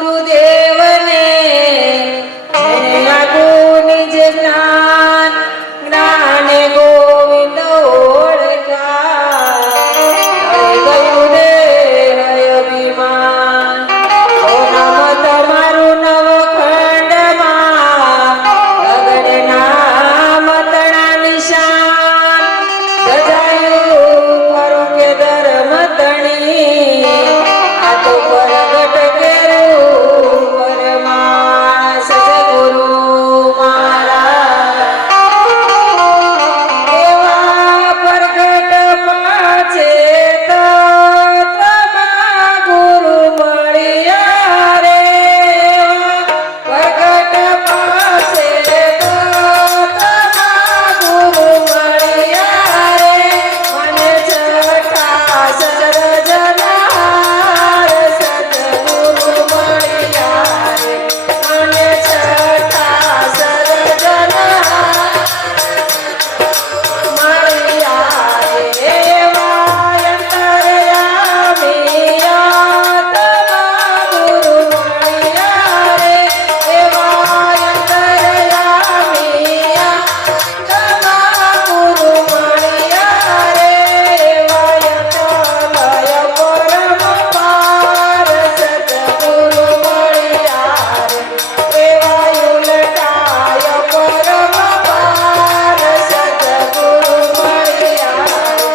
ગુરુદેવને આપ્યું નિજ જ્ઞાન, જ્ઞાને ગોવિંદ ઓળખા. થઈ ગયું દેહ અભિમાન, ઓ નામ તમારું નવખંડમાં, ગગડે નામ તણા નિશાન. ગજાયું ખરું કે ધર્મ તણી, આ તો પ્રગટ કેરું પરમાણ. સદગુરુ મહારાજ એવા પ્રગટ પાછે તત્વમાં ગુરુ મળ્યા રે. પ્રગટ પાછે તત્વમાં ગુરુ મળ્યા રે. મને છઠ્ઠા સર્જનહાર સદગુરુ મળ્યા રે. મને છઠ્ઠા સર્જનહાર મળ્યા રે. એવા અંતર્યામી આત્મા ગુરુ મળ્યા રે. એવા અંતર્યામી આત્મા ગુરુ મળ્યા રે. એવા અતલય પરમ પાર સદગુરુ મળ્યા રે. એવા ઉલટાય પરમ પાર સદગુરુ મળ્યા રે.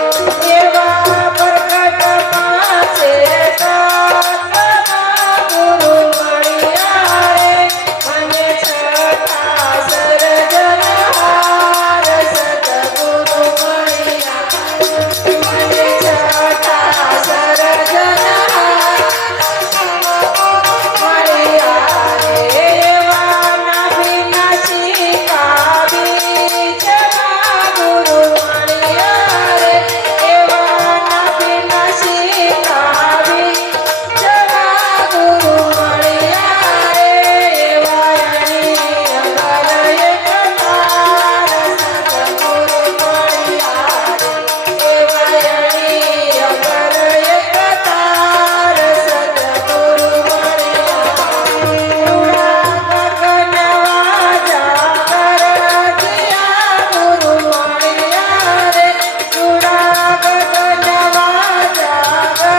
એવા પ્રગટ પાછે તત્વમાં ગુરુ મળ્યા રે. મને છઠ્ઠા સર્જનહાર સદગુરુ મળ્યા રે. મને છઠ્ઠા સર્જનહાર મળ્યા રે. એવા નાભિનાસિકા બીજમાં ગુરુ મળ્યા રે. એવા નાભિનાસિકા બીજમાં ગુરુ મળ્યા રે. એવા અણી અગર એકતાર સદગુરુ મળ્યા રે. એવા અણી અગર એકતાર સદગુરુ મળ્યા રે. ગગનવા જાગર દિયા ગુરુ મળ્યા રે. ગગનવા જાગર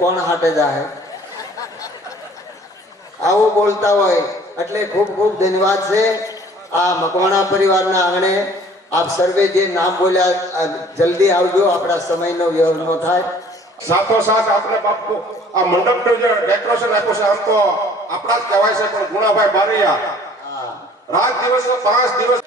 કોણ હાટે જાહે આવું બોલતા હોય એટલે ખૂબ ખૂબ ધન્યવાદ છે આ મકવાણા પરિવારના આંગણે આપ સર્વે જે નામ બોલ્યા જલ્દી આવજો આપણા સમયનો વ્યવહાર ન થાય સાથોસાથ આપણે બાપુ આ મંડપનું જે ડેકોરેશન આપ્યું છે આમ તો આપણા જ કહેવાય છે પણ ગુણાભાઈ બારૈયા રાત દિવસ 5 દિવસ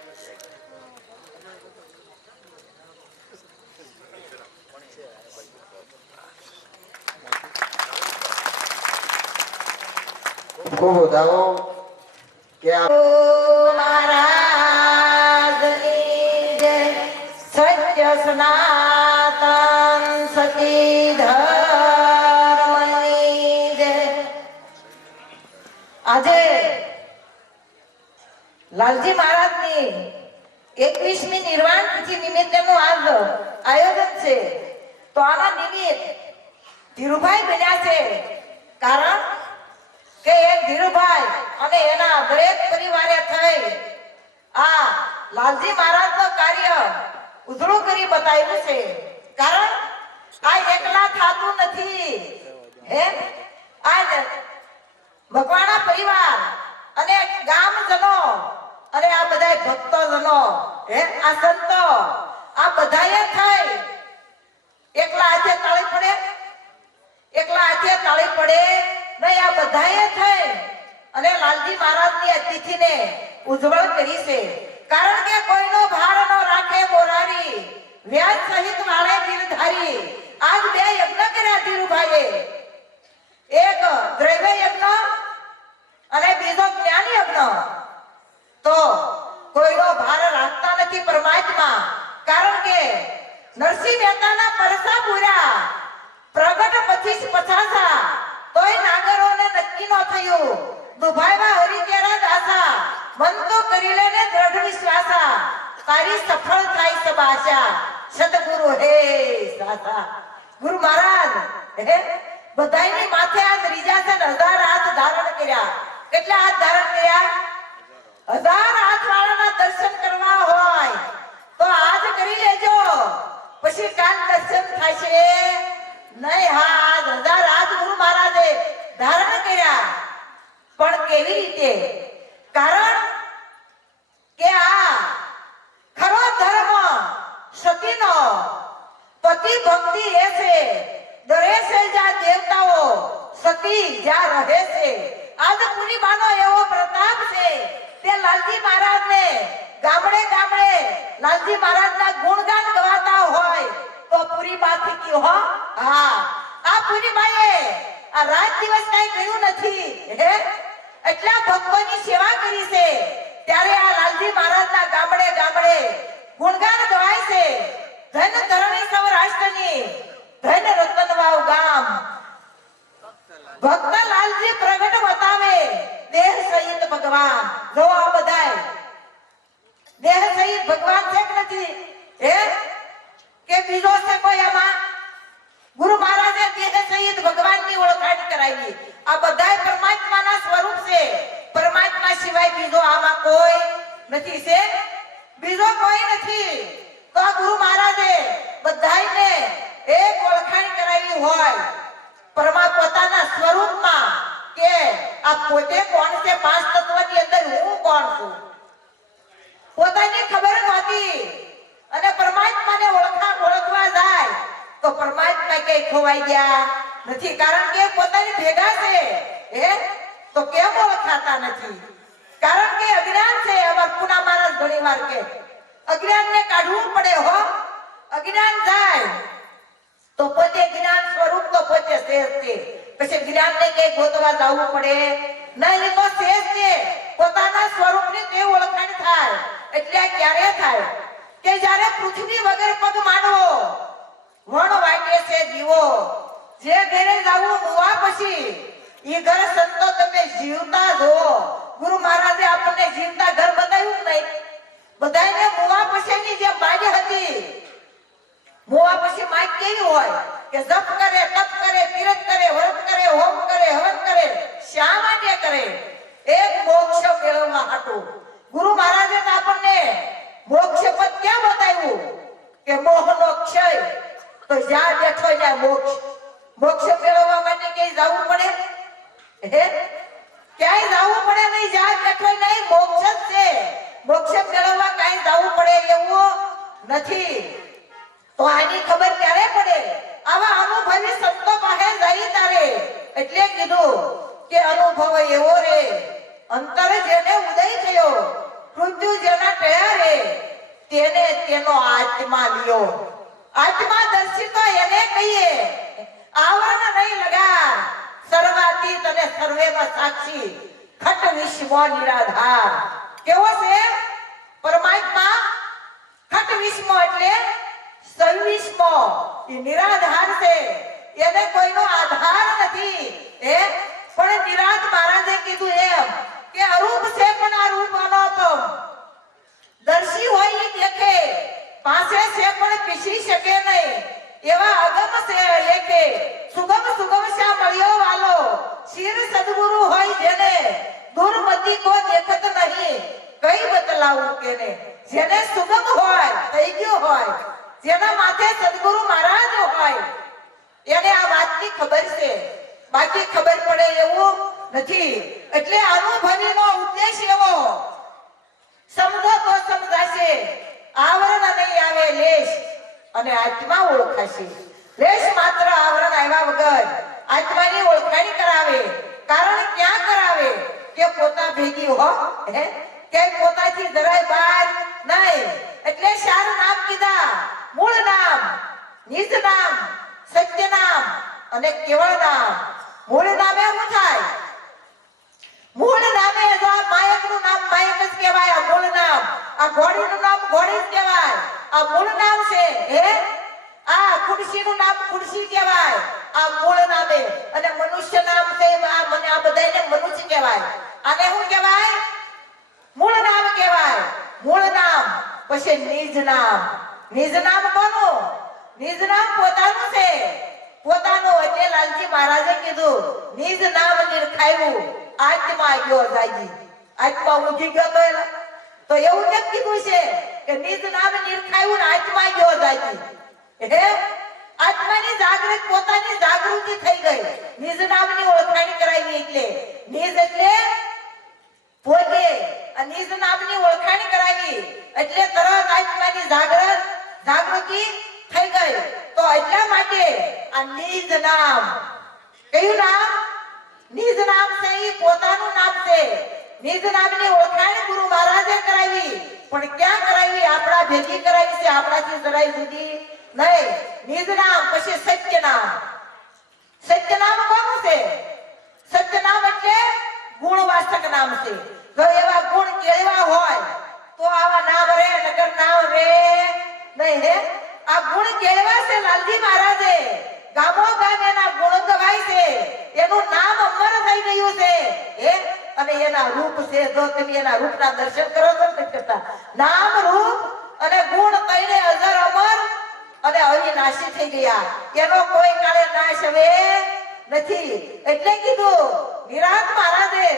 ખૂબ વધાવો કે મહારાજની જય સત્ય સનાતન સતી ધર્મની જય આજે લાલજી મહારાજની 21મી નિર્વાણ તિથિ નિમિત્તેનું આજ આયોજન છે તો આના નિમિત્ત ધીરુભાઈ બન્યા છે કારણ કે એક ધીરુભાઈ અને એના દરેક પરિવારે થઈ આ લાલજી મહારાજનું કાર્ય ઉજળું કરી બતાવ્યું છે કારણ આ એકલા થાતું નથી હે આ મકવાણા પરિવાર અને ગામજનો અને આ બધા ભક્તજનો હે આ સંતો આ બધાએ થઈ એકલા હાથે તાળી પડે એકલા હાથે તાળી પડે નહીં આ બધાએ થઈ અને લાલજી મહારાજની આ તિથિને ઉજ્જવળ કરી છે કારણ કે કોઈનો ભાર ન રાખે મોરારી વ્યાજ સહિત વાળે ગીરધારી આજ 2 યજ્ઞ કર્યા ધીરુભાઈએ એક દ્રવ્ય યજ્ઞ અને બીજો જ્ઞાન યજ્ઞ તો કોઈનો ભાર રાખતા નથી પરમાત્મા કારણ કે નરસિંહ મહેતાના પરસા પૂર્યા પ્રગટ 25-50 તોય નાગરોને નક્કી ન થયું દુભાઈમાં હરિકેરા દાસા મન તો કરી લેને દ્રઢ વિશ્વાસા તારી સફળ થાય સબ આશા સદગુરુ હે દાસા ગુરુ મહારાજ હે બધાયની માથે આ ત્રીજા છે 1000 હાથ ધારણ કર્યા કેટલા હાથ ધારણ કર્યા 1000 હાથ વાળાના દર્શન કરવા હોય તો આજ કરી લેજો પછી કાલ દર્શન થાય છે નહીં હા આજ 1000 હાથ ગુરુ મહારાજે ધારણ કર્યા પણ કેવી રીતે કારણ કે આ ખરો ધર્મ સતીનો પતિ ભક્તિ એ છે દરે છે જ્યાં દેવતાઓ સતી જ્યાં રહે છે આજ પૂર્ણિમાનો એવો પ્રતાપ છે તે લાલજી મહારાજને ગામડે ગામડે લાલજી મહારાજના ગુણગાન ગવાતા હોય તો પૂર્ણિમાથી કયો હો હા આ પૂર્ણિમાએ આ રાત દિવસ કઈ કર્યું નથી હે એટલા ભક્તોની સેવા કરી છે ત્યારે આ લાલજી મહારાજના ગામડે ગામડે ગુણગાન ગવાય છે ધન ધરણી સૌરાષ્ટ્રની ધન રતનવાવ ગામ ભક્ત લાલજી પ્રગટ બતાવે દેહ સહિત ભગવાન જો આ બધાય દેહ સહિત ભગવાન છે કે નથી હે કે બીજો છે કોઈ આમાં ગુરુ મહારાજે દેહ સહિત ભગવાનની ઓળખાણ કરાવી આ બધાય પરમાત્માના સ્વરૂપ છે પરમાત્મા સિવાય બીજો આમાં કોઈ નથી છે બીજો કોઈ નથી તો આ ગુરુ મહારાજે બધાયને એક ઓળખાણ કરાવી હોય પોતાના સ્વરૂપમાં કે આ પોતે કોણ છે 5 તત્વની અંદર હું કોણ છું પોતાની ખબર નહોતી અને પરમાત્માને ઓળખવા જાય તો પરમાત્મા કે ખોવાઈ ગયા નથી કારણ કે પોતાની ભેગા છે હે તો કેમ ઓળખાતા નથી કારણ કે અજ્ઞાન છે અમાર પુના મહારાજ ઘણીવાર કે અજ્ઞાનને કાઢવું પડે હો અજ્ઞાન જાય તો પોતે જ્ઞાન સ્વરૂપ તો પોતે શેષ છે પછી જ્ઞાનને કે ગોતવા જવું પડે નહીં તો શેષ છે પોતાના સ્વરૂપની તે ઓળખાણ થાય એટલે ક્યારે થાય કે જ્યારે પૃથ્વી વગર પગ માંડવો વણ વાટે છે જીવો જે ઘરે જાવું મુવા પછી ઈ ઘર સંતો તમે જીવતા જો ગુરુ મહારાજે આપણને જીવતા ઘર બતાવ્યું નહીં બધાને મુવા પછીની જે બાજી હતી મુવા પછી માય કેવી હોય કે જપ કરે તપ કરે તીરથ કરે વ્રત કરે હોમ કરે હવન કરે શા માટે કરે એક મોક્ષ મેળવવા હાટુ ગુરુ મહારાજે આપણને મોક્ષ પદ ક્યાં બતાવ્યું કે મોહનો ક્ષય તો જ્યાં બેઠો ત્યાં મોક્ષ મેળવવા માટે કે જવું પડે હે ક્યાંય જવું પડે નહીં, જ્યાં બેઠો નહીં, મોક્ષ જ છે. મોક્ષ મેળવવા કાંઈ જવું પડે એવું નથી. તો આની ખબર ક્યારે પડે? આવા અનુભવી સંતો પાસે જઈ તારે. એટલે કીધું કે અનુભવ એવો રે, અંતર જેને ઉદય થયો, મૃત્યુ જેના ટળ્યા રે, તેને તેનો આત્મા લ્યો. આત્મા દર્શિતો એને કહીએ. આવરણ નહીં લગાર, સર્વાતીત અને સર્વેમાં સાક્ષી, ખટ વિશ્વ નિરાધાર. કેવો છે પરમાત્મા? ખટ વિશ્વ એટલે સર્વિશ્વ, એ નિરાધાર છે, એને કોઈનો આધાર નથી. પણ નિરાત મહારાજે કીધું એમ કે અરૂપ છે પણ આ રૂપ અનોતમ. દર્શી હોય એ દેખે, પાસે છે પણ પીસી શકે નહીં, એવા અગમ છે લેખે. સુગમ સુગમ શા મળ્યો વાલો, શિર સદગુરુ હોય જેને, દુર્મતિ કો દેખત નહીં, કઈ બતલાવું કેને. જેને સુગમ હોય, થઈ ગયો હોય, જેના માથે સદગુરુ મહારાજ હોય, એને આ વાતની ખબર છે. બાકી ખબર પડે એવું નથી. એટલે અનુભવીનો ઉદ્દેશ એવો, સમજો તો સમજાશે. આવરણ નહીં આવે લેશ, અને આત્મા ઓળખાશે. લેશ માત્ર આવરણ આવ્યા વગર આત્માની ઓળખાણી કરાવે. કારણ ક્યાં કરાવે? કે પોતા ભેગી હો, કે પોતાથી જરાય બહાર નહીં. એટલે ચાર નામ કીધા: મૂળ નામ, નિજ નામ, સત્ય નામ અને કેવળ નામ. મૂળ નામે શું થાય? મૂળ નામે જો આ માયકનું નામ માયક જ કહેવાય, આ મૂળ નામ. આ ઘોડીનું નામ ઘોડી જ કહેવાય, આ મૂળ નામ છે. આ ખુરશીનું નામ ખુરશી કહેવાય, આ મૂળ નામે. અને મનુષ્ય નામ છે, આ બધાને મનુષ્ય કહેવાય. આને શું કહેવાય? મૂળ નામ કહેવાય. મૂળ નામ. પછી નિજ નામ. નિજ નામ કોનું? નિજ નામ પોતાનું છે, પોતાનું. એટલે લાલજી મહારાજે કીધું નિજ નામ નિરખાયું, આત્મા ગયો જાગી. આત્મા ઊંઘી ગયો તો એવું કેમ કીધું છે કે નિજ નામ નિરખાયું ને આત્મા ગયો જાગી? આત્માની જાગૃત, પોતાની જાગૃતિ થઈ ગઈ. નિજ નામની ઓળખાણી કરાવી. એટલે નિજ એટલે પોતે, નિજ નામની ઓળખાણી કરાવી એટલે તરત આત્માની જાગૃતિ થઈ ગઈ. તો એટલા માટે આ નિજ નામ. કયું નામ? નિજ નામ છે, એ પોતાનું નામ છે. નિજ નામની ઓળખાણ ગુરુ મહારાજે કરાવી. પણ ક્યાં કરાવી? આપણા ભેગી કરાવી છે, આપણાથી જરાય જુદી નહીં. નિજ નામ. પછી સત્ય નામ. સત્ય નામ કોનું છે? સત્ય નામ એટલે ગુણવાચક નામ છે. જો એવા ગુણ કેળવા હોય તો આવા નામ રે, નગર નામ રે નહીં. આ ગુણ કેળવા છે લાલજી મહારાજે. ગામો ગામ એના ગુણ ગવાય છે, એનું નામ અમર થઈ ગયું છે. અને એના રૂપ છે, જો તમે એના રૂપના દર્શન કરો છો ને કરતા, નામ, રૂપ અને ગુણ ત્રણે અજર અમર અને અવિનાશી થઈ ગયા. એનો કોઈ કાળે નાશ હવે નથી. એટલે કીધું નિરાત મહારાજે,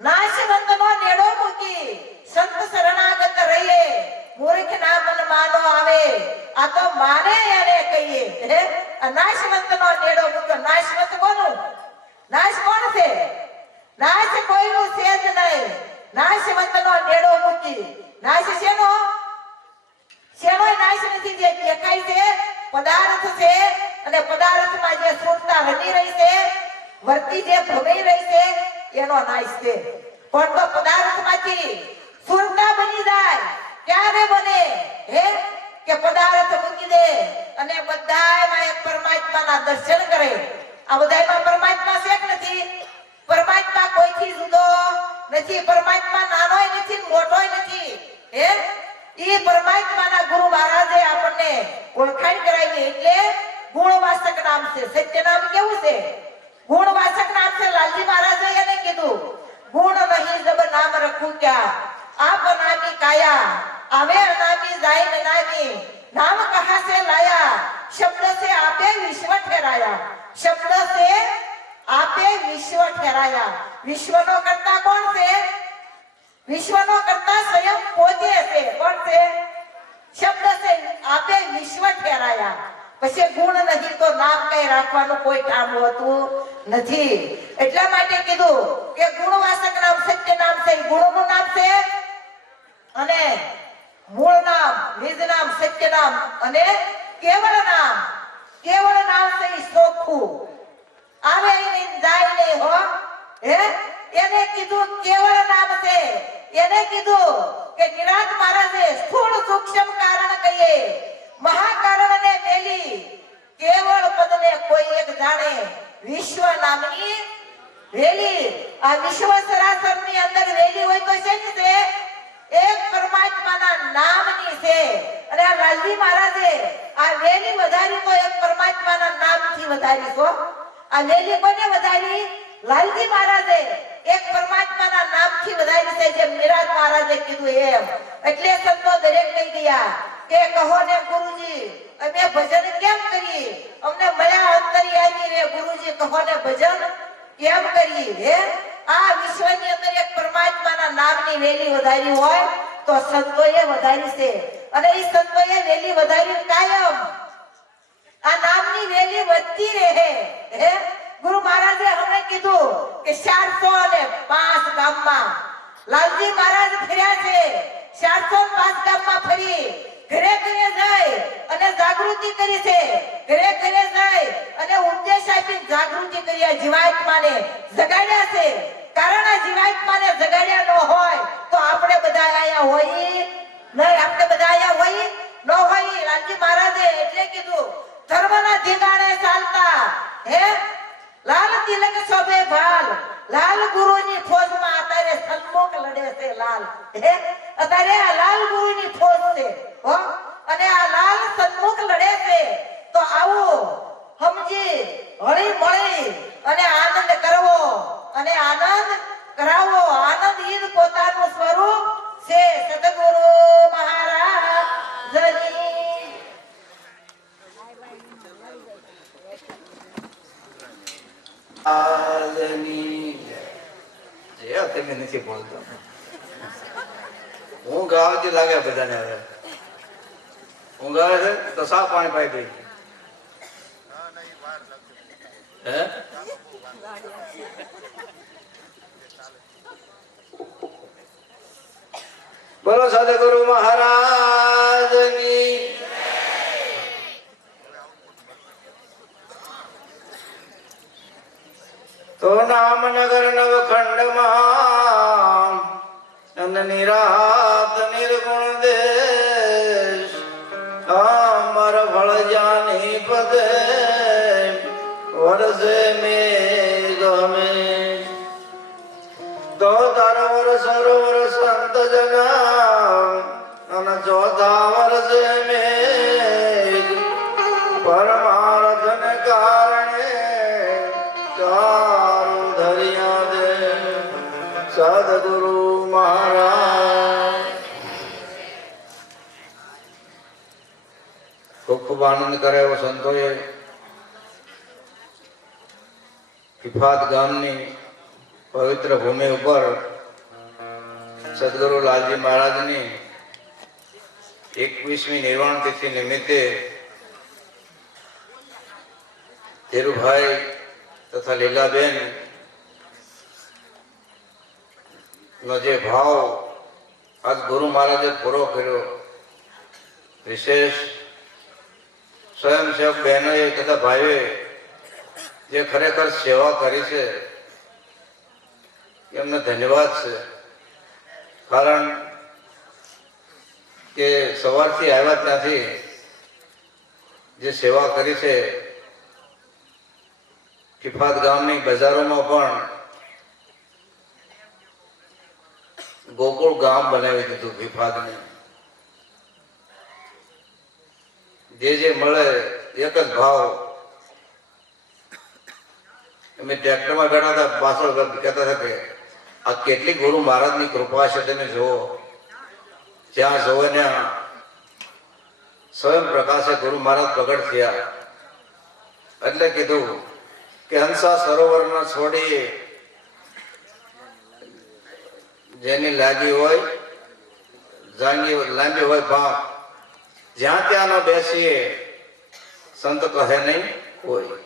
નાશવંતનો નેડો મૂકી સંત શરણાગત રહીએ, મૂર્ખ ના મન માનો આવે. આ તો માને એને કહીએ. નાશવંતનો નેડો મૂક્યો. નાશવંત કોનું? નાશ કોણ છે? નાશ કોઈનું છે જ નહીં. નાશવંતનો નેડો મૂકી. નાશ શેનો? શેનો નાશ નથી? જે દેખાય છે પદાર્થ છે, અને પદાર્થમાં જે સુરતા રમી રહી છે, વર્તી જે ભમી રહી છે, એનો નાશ છે. પણ તો પદાર્થમાંથી સુરતા બની જાય ક્યારે બને? કે પદાર્થ મૂકી દે અને બધાયમાં એક પરમાત્માના દર્શન કરે. આ બધાયમાં પરમાત્મા છે કે નથી? પરમાત્મા કોઈથી જુદો નથી. પરમાત્મા નાનોય નથી, મોટોય નથી. એ પરમાત્માના ગુરુ મહારાજે આપણને ઓળખાણ કરાવી. એટલે ગુણવાચક નામ છે. સત્ય નામ કેવું છે? ગુણવાચક નામ છે. લાલજી મહારાજે એને કીધું ગુણ નહીં જબ નામ રખું ક્યાં, આપ નામી કાયા, આવે અનામી જાય ન નામી, નામ કહા से लाया, शब्द से आपे विश्व ठहराया. शब्द से आपे विश्व ठहराया. विश्वનો કર્તા કોણ છે? વિશ્વનો કર્તા સ્વયં પોતે છે. કોણ છે? શબ્દ से आपे विश्व ठहराया. પછી ગુણ નહીં તો નામ કઈ રાખવાનું કોઈ કામ હોતું નથી. એટલા માટે કીધું કે ગુણવાસક નામ સત્ય નામ છે, ગુણનું નામ છે અને મૂળ નામ નિજ નામ સત્ય નામ અને કેવળ નામ છે ઈ ચોખ્ખું આવે નહીં જાય નહીં હો હે એને કીધું કેવળ નામ છે. એને કીધું કે નિરાત મહારાજે સ્થૂળ સૂક્ષ્મ કારણ કહીએ મહાકારણને મેલી કેવળ પદને કોઈ એક જાણે વિશ્વ નામની વેલી. આ વિશ્વ સરાસરની અંદર વેલી હોય તો છે ને તે એક પરમાત્માના નામની છે. અને આ લાલજી મહારાજે આ વેલી વધારી તો એક પરમાત્માના નામથી વધારી છો. આ વેલી કોને વધારી? લાલજી મહારાજે એક પરમાત્માના નામથી વધારી છે, જેમ નિરાત મહારાજે કીધું એમ. એટલે સંતો દરેક કહી ગયા કે કહો ને ગુરુજી અમે ભજન કેમ કરીએ? અમને મળ્યા અંતરી આવી રે ગુરુજી, કહો ને ભજન કેમ કરીએ? હે આ વિશ્વની અંદર એક પરમાત્માના નામની વેલી વધારી હોય તો સંતોએ વધારી છે. અને એ સંતોએ વેલી વધારી કાયમ આ નામની વેલી વધતી રહે. હે ગુરુ મહારાજે હમણાં કીધું કે 405 ગામમાં લાલજી મહારાજ ફર્યા છે. 405 ગામમાં ફરી ઘરે ઘરે જાય અને જાગૃતિ કરી છે. ઘરે ઘરે જાય અને ઉપદેશ આપી જાગૃતિ કરી આ જીવાત્માને જગાડ્યા છે. કારણ આ જીવાત્માને જગાડ્યા ન હોય તો આપણે બધા આયા હોય નહીં. આપણે બધા આયા હોય ન હોય. લાલજી મહારાજે એટલે કીધું ધર્મના ધીંગાણે ચાલતા હે લાલ તિલક શોભે ભાલ, લાલ ગુરુની ફોજમાં અત્યારે સન્મુખ લડે છે લાલ. હે અત્યારે આ લાલ ગુરુની ફોજ છે હો. અને આ લાલ સન્મુખ લડે છે તો આવો સમજી હળી મળી અને આનંદ કરવો અને આનંદ કરાવો. આનંદ ઈદ પોતાનું સ્વરૂપ છે. સદગુરુ મહારાજની તમે નથી બોલતો. ઊંઘ આવતી લાગે બધાને. હવે ઊંઘ આવે છે તો સા પાણી પાઈ દઈ. હે બોલો સદગુરુ મહારાજની. તો નામનગર નવખંડમાં નિરાત નિર્ગુણ દેશ અમર ફળ જાની પદે વર્ષે મેઘમે તો તારા વર્ષ સરોવર સંત જના અને ચોથા વર્ષે મેઘ પરમાર્થ ને કારણે ચારું ધરિયા દે સદગુરુ મહારાજ. ખૂબ ખૂબ આનંદ કરાયો સંતોએ. કિફાત ગામની પવિત્ર ભૂમિ ઉપર સદગુરુ લાલજી મહારાજની 21મી નિર્વાણ તિથિ નિમિત્તે ધીરુભાઈ તથા લીલાબેન નો જે ભાવ આજ ગુરુ મહારાજે પૂરો કર્યો. વિશેષ સ્વયંસેવક બહેનોએ તથા ભાઈઓએ જે ખરેખર સેવા કરી છે એમને ધન્યવાદ છે. કારણ કે સવારથી આવ્યા ત્યાંથી જે સેવા કરી છે. કિફાત ગામની બજારોમાં પણ ગોકુળ ગામ બનાવી દીધું. કિફાતને જે મળે એક જ ભાવ. અમે ટ્રેક્ટરમાં બેઠા હતા, પાછળ કહેતા હતા કે આ કેટલી ગુરુ મહારાજની કૃપા છે તમે જુઓ. જ્યાં જુઓ ત્યાં સ્વયં પ્રકાશે ગુરુ મહારાજ પ્રગટ થયા. એટલે કીધું કે હંસા સરોવરમાં છોડી જેની લાગી હોય લાંબી હોય ભાગ, જ્યાં ત્યાં ન બેસીએ સંત કહે નહીં કોઈ.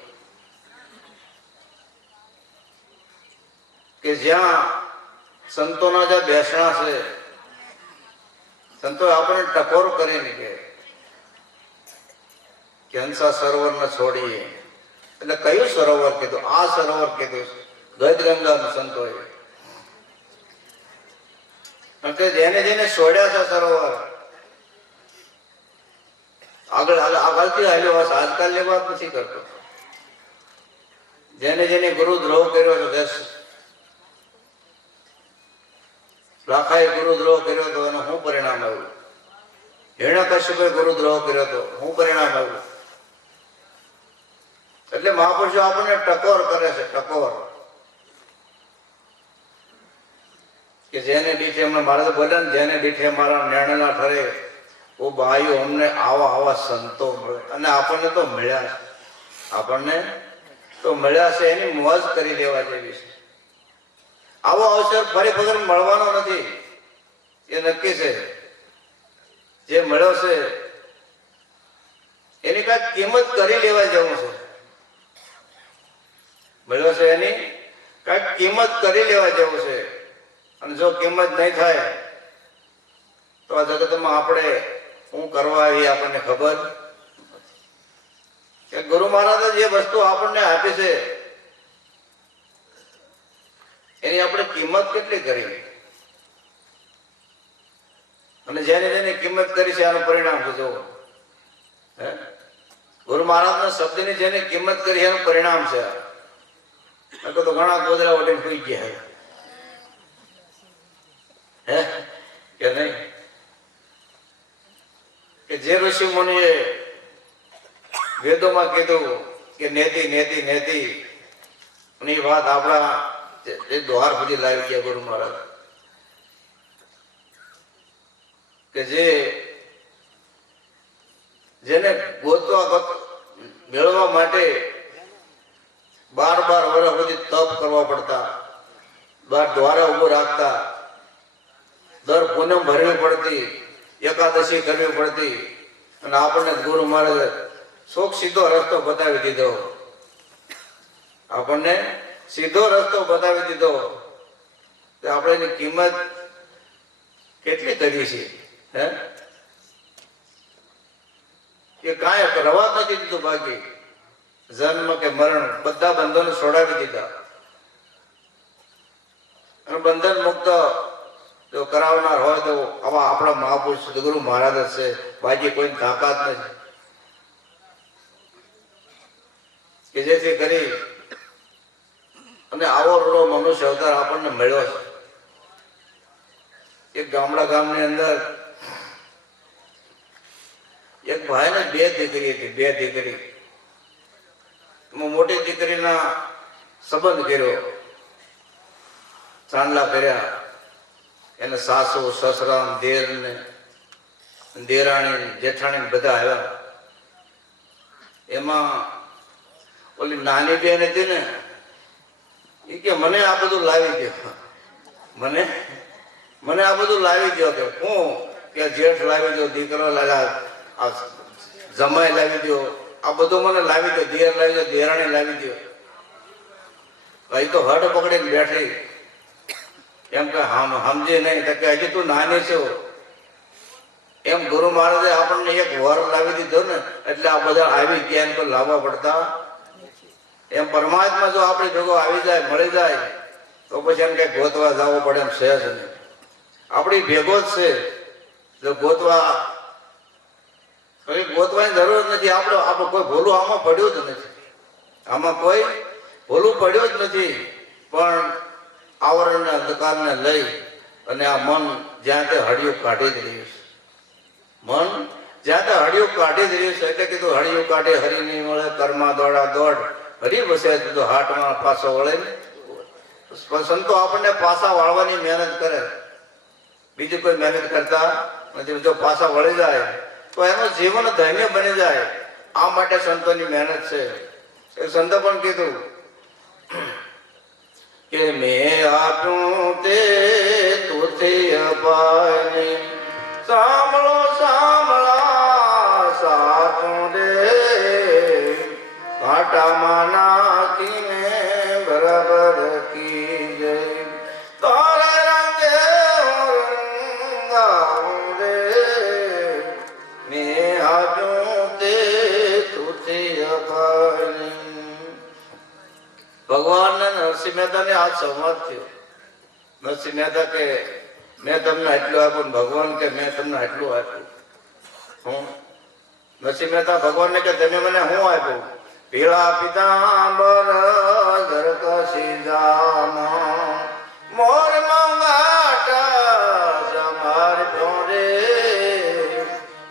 કે જ્યાં સંતોના જે બેસણા છે, સંતો આપણને ટકોર કરીને કે હંસા સરોવરને છોડીએ. એટલે કયું સરોવર કીધું? આ સરોવર કીધું ગદગંગાનું સંતોએ. કે જેને જેને છોડ્યા છે સરોવર, આગળથી હાલ્યો હશે, આજકાલની વાત નથી કરતો. જેને જેને ગુરુ દ્રોહ કર્યો છે, લાખાએ ગુરુ દ્રોહ કર્યો હતો, એનું શું પરિણામ આવ્યું? હિરણ્યકશ્યપે ગુરુ દ્રોહ કર્યો હતો, શું પરિણામ આવ્યું? એટલે મહાપુરુષો આપણને ટકોર કરે છે, ટકોર. કે જેને દીઠે એમને મારા બોલ્યા ને, જેને દીઠે મારા નિર્ણયના ઠરે, ઓ ભાઈઓ અમને આવા આવા સંતો મળે. અને આપણને તો મળ્યા છે, આપણને તો મળ્યા છે, એની મોજ કરી લેવા જેવી છે. આવો અવસર ફરી ફરી મળવાનો નથી, એ નક્કી છે. જે મળ્યો છે એની કઈક કિંમત કરી લેવા જવું છે. મળ્યો છે એની કઈક કિંમત કરી લેવા જવું છે. અને જો કિંમત નહીં થાય તો આ જગતમાં આપણે શું કરવા એ આપણને ખબર કે ગુરુ મહારાજે જે વસ્તુ આપણને આપી છે એની આપણે કિંમત કેટલી કરી, અને જેને જેને કિંમત કરી છે આનું પરિણામ છે. જો ગુરુ મહારાજના શબ્દની જેને કિંમત કરી એનું પરિણામ છે. તો ઘણા ગોદરા વટીને સુઈ ગયા હે કે નહીં? કે જે ઋષિ મુનિએ વેદોમાં કીધું કે નેતિ નેતિ નેતિ, એ વાત આપણા દ્વાર સુધી લાવી ગયા ગુરુ મહારાજ. કે જેને ગોતવા મેળવવા માટે 12 વર્ષ સુધી તપ કરવા પડતા, દ્વારે ઉભો રાખતા, દર પૂનમ ભરવી પડતી, એકાદશી કરવી પડતી, અને આપણને ગુરુ મહારાજે શોખ સીધો રસ્તો બતાવી દીધો. આપણને સીધો રસ્તો બતાવી દીધો. તો આપણે એની કિંમત કેટલી કરી છે? હે કે કાંઈ રવા નથી દીધું. બાકી જન્મ કે મરણ બધા બંધનો છોડાવી દીધા. અને બંધન મુક્ત જો કરાવનાર હોય તો આવા આપણા મહાપુરુષ ગુરુ મહારાજ જ છે. બાકી કોઈની તાકાત નથી. કે જેથી કરી અને આવો રૂડો મનુષ્ય અવતાર આપણને મળ્યો છે. એક ગામની અંદર એક ભાઈને 2 દીકરી હતી. 2 દીકરી. મોટી દીકરીના સંબંધ કર્યો, ચાંદલા કર્યા. એને સાસુ સસરા દેર ને દેરાણી જેઠાણી બધા આવ્યા. એમાં ઓલી નાની બેન હતી ને, એ કે મને આ બધું લાવી દો, મને આ બધું લાવી દો. કે હું કે જેઠ લાવી દો, દીકરો જમાઈ લાવી દો, આ બધું મને લાવી દો, દેર લાવી દો, દેરાણી લાવી દો. ભાઈ તો હડ પકડીને બેઠી. એમ કે સમજે નહીં તો કે હજી તું નાની છો. એમ ગુરુ મહારાજે આપણને એક વર લાવી દીધો ને, એટલે આ બધા આવી ગયા, એમ તો લાવવા પડતા. એમ પરમાત્મા જો આપણે ભેગો આવી જાય, મળી જાય, તો પછી એમ કઈ ગોતવા જવું પડે એમ છે જ નહીં. આપણી ભેગો જ છે. જો ગોતવાની જરૂર નથી. આપણે કોઈ ભૂલું આમાં પડ્યું જ નથી. આમાં કોઈ ભૂલું પડ્યું જ નથી. પણ આવરણ અંધકારને લઈ અને આ મન જ્યાં તે હળિયું કાઢી જ રહ્યું છે. મન જ્યાં તે હળિયું કાઢી જ રહ્યું છે. એટલે કીધું હળિયું કાઢે હરી નહીં મળે, કર્મા દોડા દોડ, હરી વસે કીધું હાટમાં પાછો વળે. સંતો આપણને પાછા વાળવાની મહેનત કરે, બીજી કોઈ મહેનત કરતા નથી. જો પાછા વળી જાય તો એનું જીવન ધન્ય બની જાય. આ માટે સંતોની મહેનત છે. એ સંતો પણ કીધું કે મેં આપ્યું તે તુથી અપાય, સાંભળો સાંભળા સાચું રે, ઘાટામાં નાખીને બરાબર કી જય. નરસિંહ મહેતાને આ સંવાદ થયો. નરસિંહ મહેતા કે મેં તમને આટલું આપ્યું, ભગવાન કે મેં તમને આટલું આપ્યું. હું નરસિંહ મહેતા ભગવાનને કે તમે મને શું આપ્યું? પીળા પિતાંબર ધરકસી જામા મોર મંગાટા સમાર પ્યોરે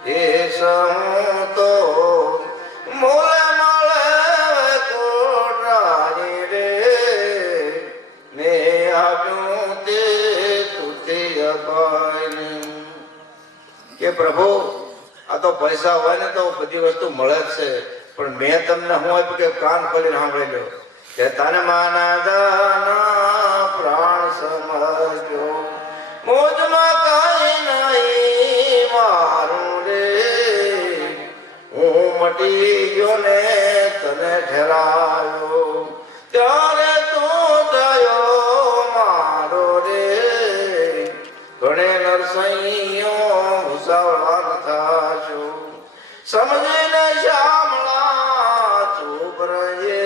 એ સહું તો મોલે મળે કોટરાની રે મેં આપ્યું તે તુતે અપાય. કે પ્રભુ આ તો પૈસા હોય ને તો બધી વસ્તુ મળે જ છે, પણ મેં તમને હું આપ્યું કે કાન ખોલીને સાંભળી લો કે તન માના દાના પ્રાણ સમજો મોજમાં કાંઈ નહીં મારું રે હું મટી ગયો ને તને ઠેરાયો ત્યારે તું થયો મારો રે ઘણે નરસૈયો મુસાવાન થાશો સમજીને શ્યામળા ચૂપ રહે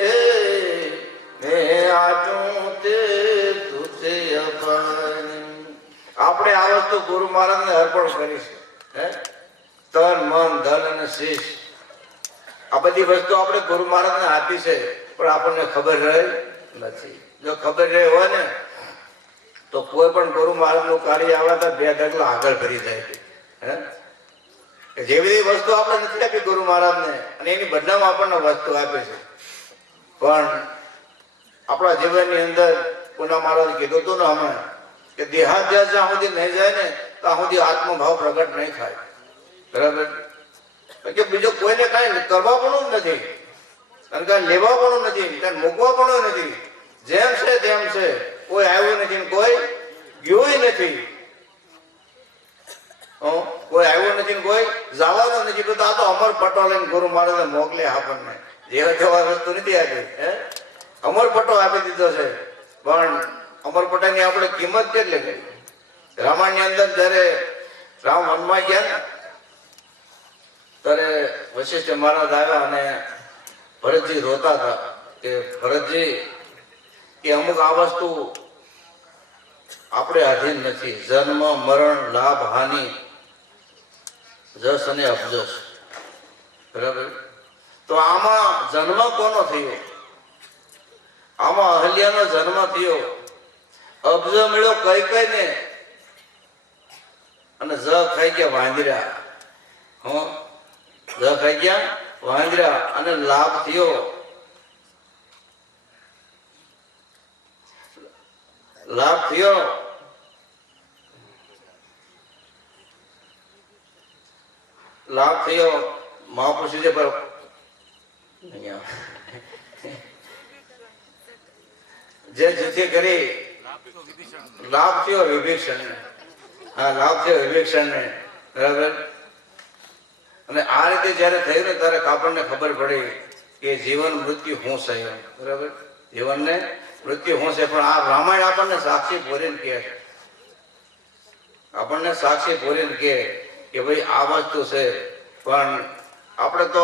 મેં આપ્યું તે તુતે અપાય. આપણે આ વસ્તુ ગુરુ મહારાજને અર્પણ કરીશું. હે તન મન ધન અને શીશ આ બધી વસ્તુ આપણે ગુરુ મહારાજને આપી છે, પણ આપણને ખબર રહી નથી. જો ખબર રહી હોય ને તો કોઈ પણ ગુરુ મહારાજનું કાર્ય આવતા 2 ડગલા આગળ ભરી જાય છે. હે જેવી વસ્તુ આપણે નથી આપી ગુરુ મહારાજને અને એની બદલામાં આપણને વસ્તુ આપે છે, પણ આપણા જીવનની અંદર પૂના મહારાજ કીધું હતું ને હમણાં કે દેહાધ્યાસ જ્યાં સુધી નહીં જાય ને ત્યાં સુધી આત્મભાવ પ્રગટ નહીં થાય. બરાબર કે બીજું કોઈને કાંઈ કરવા પણ નથી, અને કાંઈ લેવા પણ નથી, કાંઈ મૂકવા પણ નથી. જેમ છે તેમ છે, કોઈ આવ્યું નથી, કોઈ ગયું નથી. કોઈ આવ્યો નથી ને કોઈ જવાનું નથી. તો આ તો અમર પટ્ટો લઈને ગુરુ મહારાજે મોકલે આપણને. જે જવા વસ્તુ નથી આપી, અમર પટ્ટો આપી દીધો છે, પણ અમર પટ્ટાની આપણે કિંમત કેટલી કરી. રામાયણ ની અંદર જયારે રામ વનમાં ગયા ને ત્યારે વશિષ્ઠ મહારાજ આવ્યા અને ભરતજી રોતા હતા કે ભરતજી કે અમુક આ વસ્તુ આપણે આધીન નથી. જન્મ મરણ લાભ હાનિ જસ અને અપજસ. બરાબર તો આમાં જન્મ કોનો થયો? આમાં અહલ્યાનો જન્મ થયો. અબજ મળ્યો કઈ કઈ ને અને જ ખાઈ ગયા વાંદરા. જ ખાઈ ગયા વાંદરા અને લાભ થયો મહાપુરુષ પર જે જેથી કરી લાભ થયો વિભીષણ ને. હા, લાભ થયો વિભીષણ ને. બરાબર અને આ રીતે જયારે થયું ને ત્યારે આપણને ખબર પડી કે જીવન મૃત્યુ શું છે. બરાબર જીવનને મૃત્યુ શું છે. પણ આ રામાયણ આપણને સાક્ષી પૂરીને કહે છે. આપણને સાક્ષી પૂરીને કહે કે ભાઈ આ વસ્તુ છે. પણ આપણે તો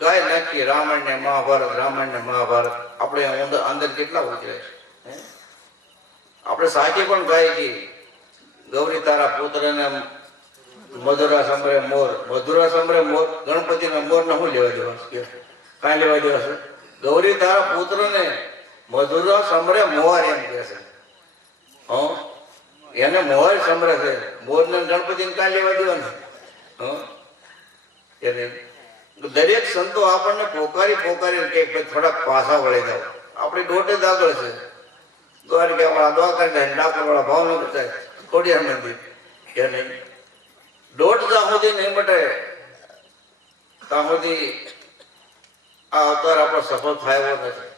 ગાય નાખીએ રામાયણ ને મહાભારત, રામાયણ ને મહાભારત. આપણે અંદર કેટલા ઉતરે છે. આપણે સાચી પણ ગાય કે ગૌરી તારા પુત્ર ને મધુરા સંભળે મોર. મધુરા સંભળે મોર. ગણપતિના મોર ને શું લેવા દેવા? કાંઈ લેવા દેવા છે? ગૌરી તારા પુત્ર ને મધુરા સંભળે મોર એમ કે છે. એને મોર સંભળે છે. મોર ને ગણપતિ ને કાંઈ લેવા દેવા? એને દરેક સંતો આપણને પોકારી કે થોડાક પાછા વળી જાવ. આપણી દોટે જ આગળ છે. દ્વારકા દ્વારકા ડાકોર વાળા ભાવનગર થાય ખોડિયાર મંદિર કે નહીં. દોઢ જ્યાં સુધી નહીં મટે ત્યાં સુધી આ અવતાર આપણો સફળ થયો નથી.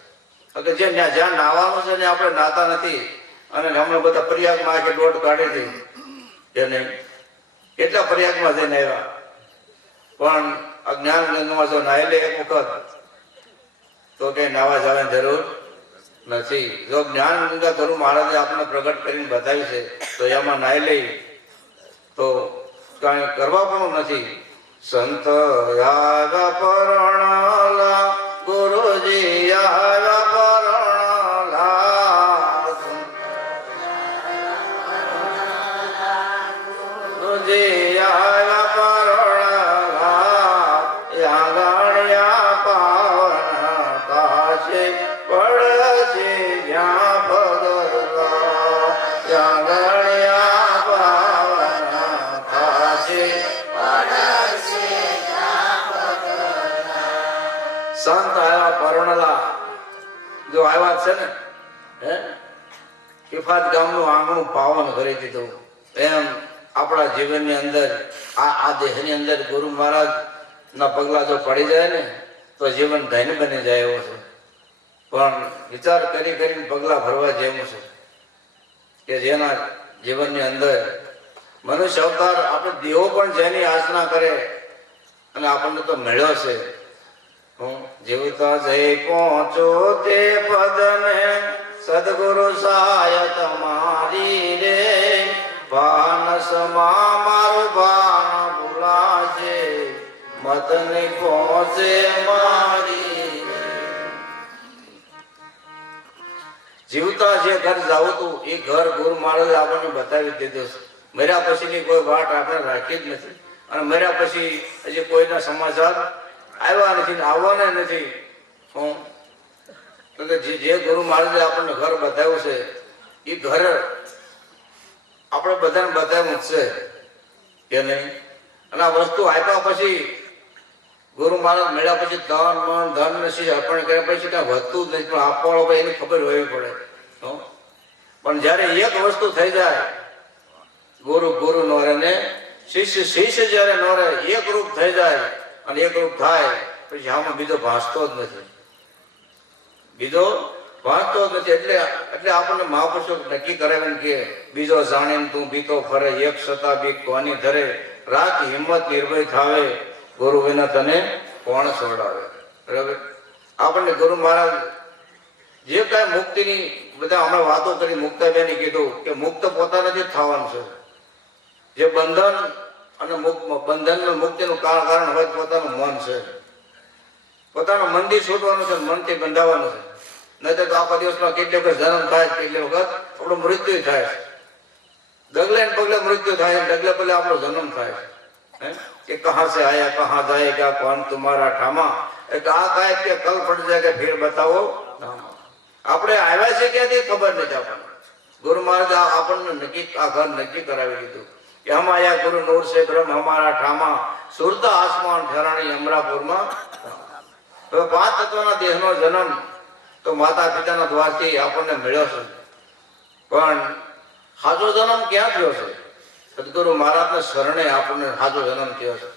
જે જ્યાં નાવાનું છે ને આપણે નાતા નથી. અને હમણાં બધા પ્રયાગમાં આખી દોઢ કાઢી હતી કે નહીં. કેટલા પ્રયાગમાં જઈને આવ્યા, પણ અજ્ઞાન ગંગામાં જો નાહી લે એક વખત તો કઈ નાવા જવાની જરૂર નથી. જો જ્ઞાન ગંગા ગુરુ મહારાજે આપણને પ્રગટ કરીને બતાવી છે તો એમાં નાહી લઈ તો કઈ કરવા પણ નથી. સંત યાગ પરણાલા ગુરુજી યાગ પરણાલા છે ને, હે કિફાત ગામનું આંગણું પાવન કરી દીધું. એમ આપણા જીવનની અંદર આ દેહની અંદર ગુરુ મહારાજ ના પગલા જો પડી જાય ને તો જીવન ધન્ય બની જાય એવું છે. પણ વિચાર કરી કરીને પગલા ભરવા જેવું છે કે જેના જીવનની અંદર મનુષ્ય અવતાર આપણે દેવો પણ જેની આસના કરે અને આપણને તો મળ્યો છે. હું જીવતા જઈ પહોંચો તે પદને સદગુરુ સહાય તમારી રે, ભાનસમાં મારું ભાન ભૂલાશે મત નહીં પહોંચે મારી રે. જીવતા જે ઘર જાવું તું એ ઘર ગુરુ મહારાજે આપણને બતાવી દીધું છે. મર્યા પછીની કોઈ વાટ આપણે રાખી જ નથી અને મર્યા પછી હજી કોઈના સમાચાર આવ્યા નથી ને આવવાના નથી. હું જે ગુરુ મહારાજે આપણને ઘર બતાવ્યું છે એ ઘર આપણે બધાને બતાવ્યું જ છે કે નહીં. અને આ વસ્તુ આપ્યા પછી ગુરુ મહારાજ મળ્યા પછી તન મન ધન ને શીશ અર્પણ કર્યા પછી કાંઈ વધતું જ નથી, પણ આપવાળો ભાઈ એની ખબર હોવી પડે. પણ જયારે એક વસ્તુ થઈ જાય ગુરુ ગુરુ નો રહે ને શિષ્ય શિષ્ય જયારે નો રહે, એક રૂપ થઈ જાય અને એક રૂપ થાય પછી આમાં બીજો ભાસતો જ નથી, બીજો ભાસતો જ નથી. એટલે આપણને મહાપુરુષો નક્કી કરાવીને કે બીજો જાણીને તું બીતો ફરે, એક સતા બી કોની ધરે, રાત હિંમત નિર્ભય થાવે, ગુરુ વિના તને કોણ છોડાવે. બરાબર. આપણને ગુરુ મહારાજ જે કઈ મુક્તિની બધા હમણાં વાતો કરી, મુક્તાબેને કીધું કે મુક્ત પોતાનાથી જ થવાનું છે. જે બંધન અને બંધન મુક્તિનું કારણ હોય પોતાનું મન છે. પોતાનું મનથી છૂટવાનું છે, મનથી બંધાવાનું છે. નહીં તો આખા દિવસમાં કેટલી વખત જન્મ થાય, કેટલી વખત આપણું મૃત્યુ થાય છે. ડગલે ને પગલે મૃત્યુ થાય, ડગલે પગલે આપણો જન્મ થાય છે. કે કહા સે આયા કહા જાયેગા કૌન તુમ્હારા ઠામા, એક આ કાય કે કલ પડ જાય કે ફિર બતાવો. આપણે આવ્યા છે ક્યાંથી ખબર નથી આપણને. ગુરુ મહારાજ આપણને નક્કી આ ઘર નક્કી કરાવી દીધું કે હમ આયા ગુરુ નૂર સે બ્રહ્મ હમારા ઠામા, સુરતા આસમાન ઠરાણી અમરાપુરમાં. હવે 5 તત્વના દેહનો જન્મ તો માતા પિતાના દ્વારથી આપણને મળ્યો છે, પણ સાચો જન્મ ક્યાં થયો છે? સદગુરુ મહારાજના શરણે આપણને સાચો જન્મ થયો છે.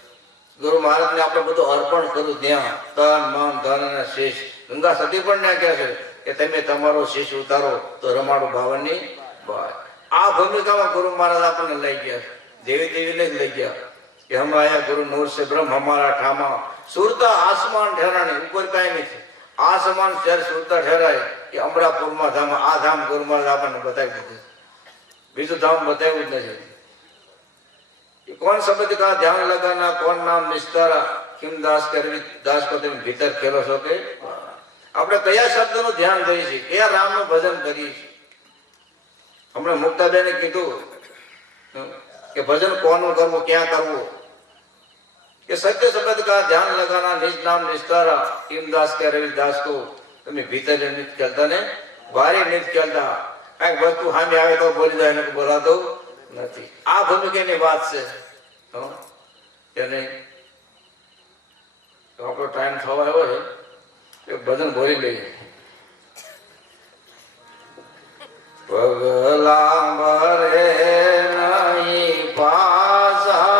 ગુરુ મહારાજને આપણે બધું અર્પણ કર્યું ત્યાં, તન મન ધન અને શીશ. ગંગા સતી પણ ને કહે છે કે તમે તમારો શીશ ઉતારો તો રમાડો ભાવનની બાય. આ ભૂમિકામાં ગુરુ મહારાજ આપણને લઈ ગયા છે, દેવી દેવીને જ લઈ ગયા કે હમ આયા ગુરુ નૂર સે બ્રહ્મ હમારા ઠામા, સુરતા આસમાન ઠેરાણી. ઉપર કાંઈ નથી, આસમાન શહેર સુરતા ઠેરાય કે અમરાપુરમાં ધામ. આ ધામ ગુરુ મહારાજ આપણને બતાવી દીધું, બીજું ધામ બતાવ્યું જ નથી. कौन शब्द का ध्यान लगाना, कौन नाम निस्तारा, किम दास करवी दास को तुम भीतर खेलो છો કે આપણે કયા શબ્દનું ધ્યાન દઈએ છીએ, કયા રામનું ભજન કરીએ છીએ? હમણાં મુક્તાબેને કીધું કે ભજન કોનું કરવું, ક્યાં કરવું. કે સત્ય શબ્દ કા ધ્યાન લગાના, નિજ નામ નિસ્તારા, કિમ દાસ કે રવિ દાસ को તમે ભીતર નિત ખેલતા ને બારી નિત ખેલતા. કઈક વસ્તુ સામે આવે તો બોલી જાય, એને બોલાતો નથી. આ ભૂમિકાની વાત છે કે નહીં? તો આપણો ટાઈમ થવા આવ્યો છે, એક ભજન બોલી લઈએ. પગલા ભરે નહીં પાસા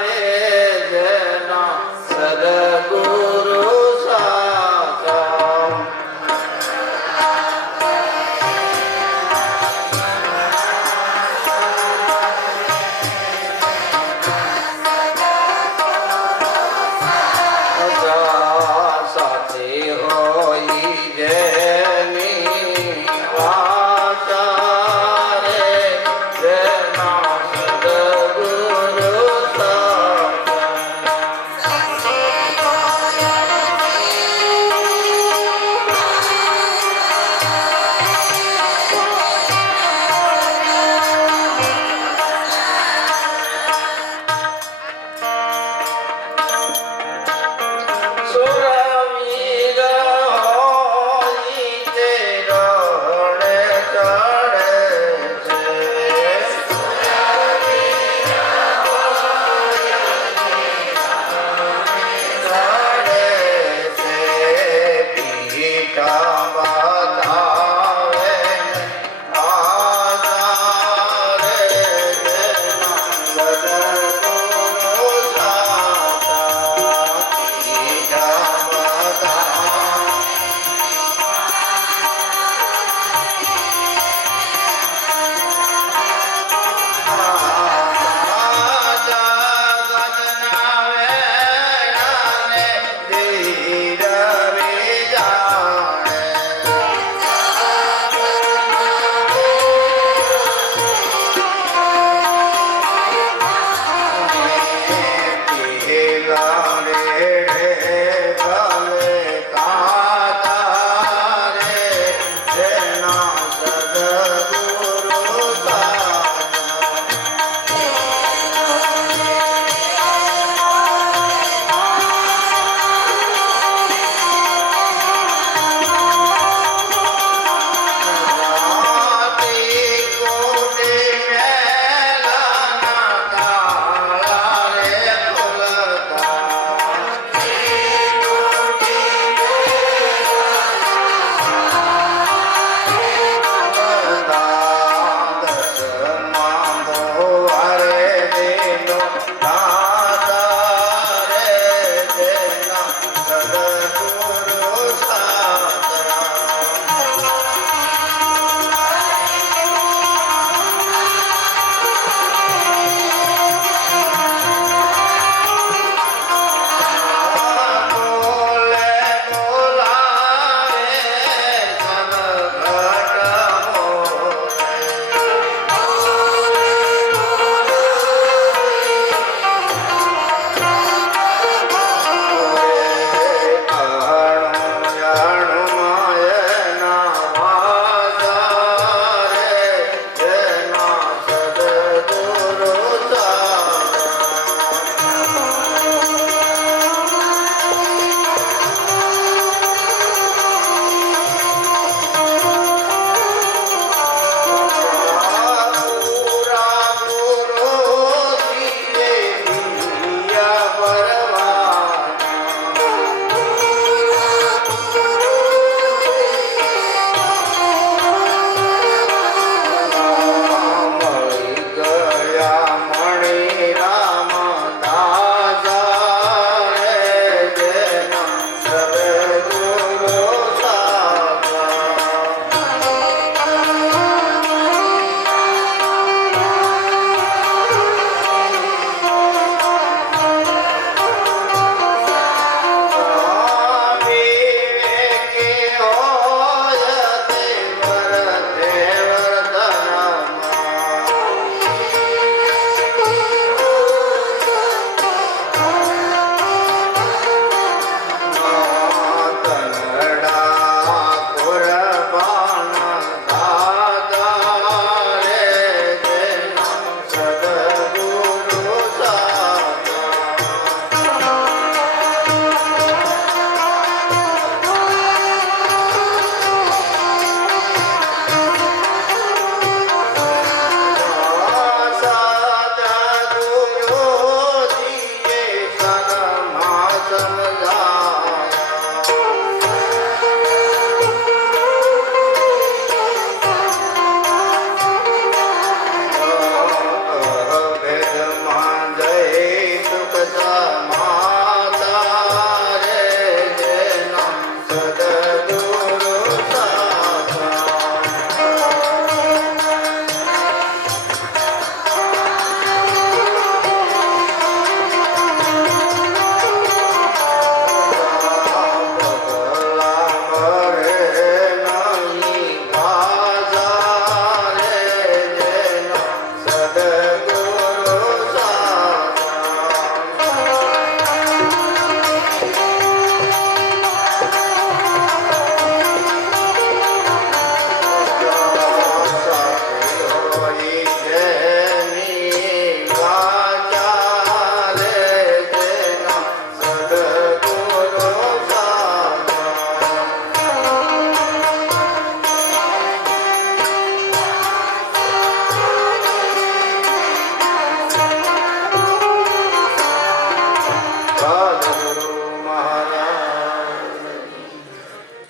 રે જેના સદગુરુ સાચા.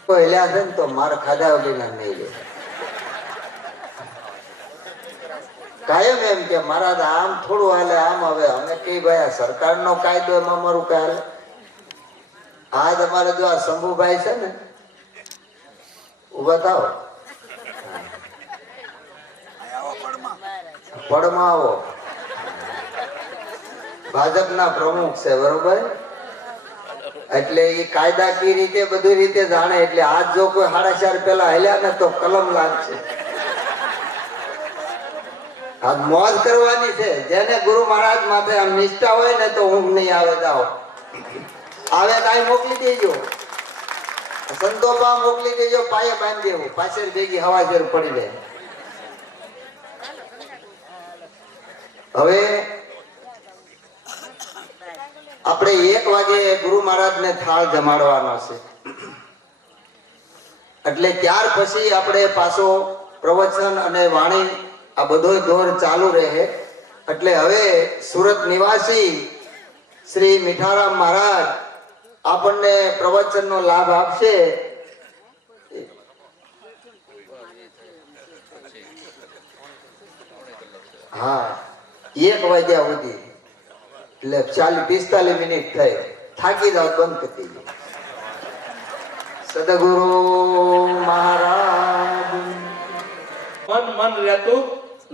પહેલા છે ને તો માર ખાધા વગર નહીં લે કાયમ એમ કે મહારાજ આમ થોડું હાલે આમ. હવે અમે કઈ ભાઈ આ સરકારનો કાયદો એમાં અમારું કઈ હાલે? આજ અમારે જો આ શંભુભાઈ છે ને, ઉભા થાવ, પડમાં આવો, ભાજપના પ્રમુખ છે બરોબર. એટલે એ કાયદાકીય રીતે બધી રીતે જાણે. એટલે આજ જો કોઈ 4:30 પેલા હલ્યા ને તો કલમ લાગશે. આ મોજ કરવાની છે. જેને ગુરુ મહારાજ માથે આમ નિષ્ઠા હોય ને તો ઊંઘ નહીં આવે. જાઓ આવે કાંઈ મોકલી દેજો, સંતોપા મોકલી દેજો, પાયે બાંધી દેવું, પાછળ ભેગી હવા જેર પડી જાય. હવે આપણે 1 વાગે ગુરુ મહારાજને થાળ જમાડવાનો છે. એટલે ત્યાર પછી આપણે પાછો પ્રવચન અને વાણી આ બધો દોર ચાલુ રહે. એટલે હવે સુરત નિવાસી શ્રી મીઠારામ મહારાજ આપણને પ્રવચનનો લાભ આપશે. હા, 1 વાગ્યા સુધી, એટલે 40-45 મિનિટ થઈ. થાકી જાવ બંધ કરી દેજો. સદગુરુ મહારાજ મન રહેતું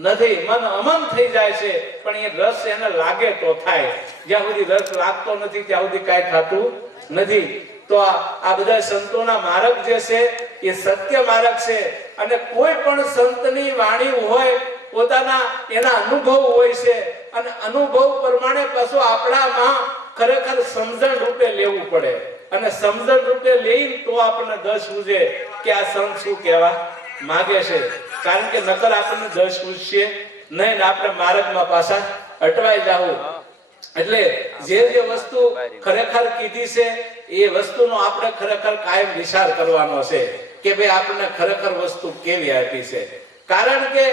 નથી, મન અમન થઈ જાય છે. પણ એ રસ એને લાગે તો થાય. જ્યાં સુધી રસ લાગતો નથી ત્યાં સુધી કાંઈ થતું નથી. તો આ બધા સંતોના માર્ગ જે છે એ સત્ય માર્ગ છે. અને કોઈ પણ સંતની વાણી હોય, પોતાના એના અનુભવ હોય છે, અને અનુભવ પ્રમાણે પાછું આપણામાં ખરેખર સમજણ રૂપે લેવું પડે. અને સમજણ રૂપે લઈને તો આપણને દસ પૂછે કે આ સંત શું કહેવા માગે છે. કારણ કે નકર આપણને દસ પૂછીએ નહીં ને આપણે માર્ગમાં પાછા અટવાઈ જાવું. એટલે જે વસ્તુ ખરેખર કીધી છે એ વસ્તુનો આપણે ખરેખર કાયમ વિચાર કરવાનો છે કે ભાઈ આપણને ખરેખર વસ્તુ કેવી આપી છે. કારણ કે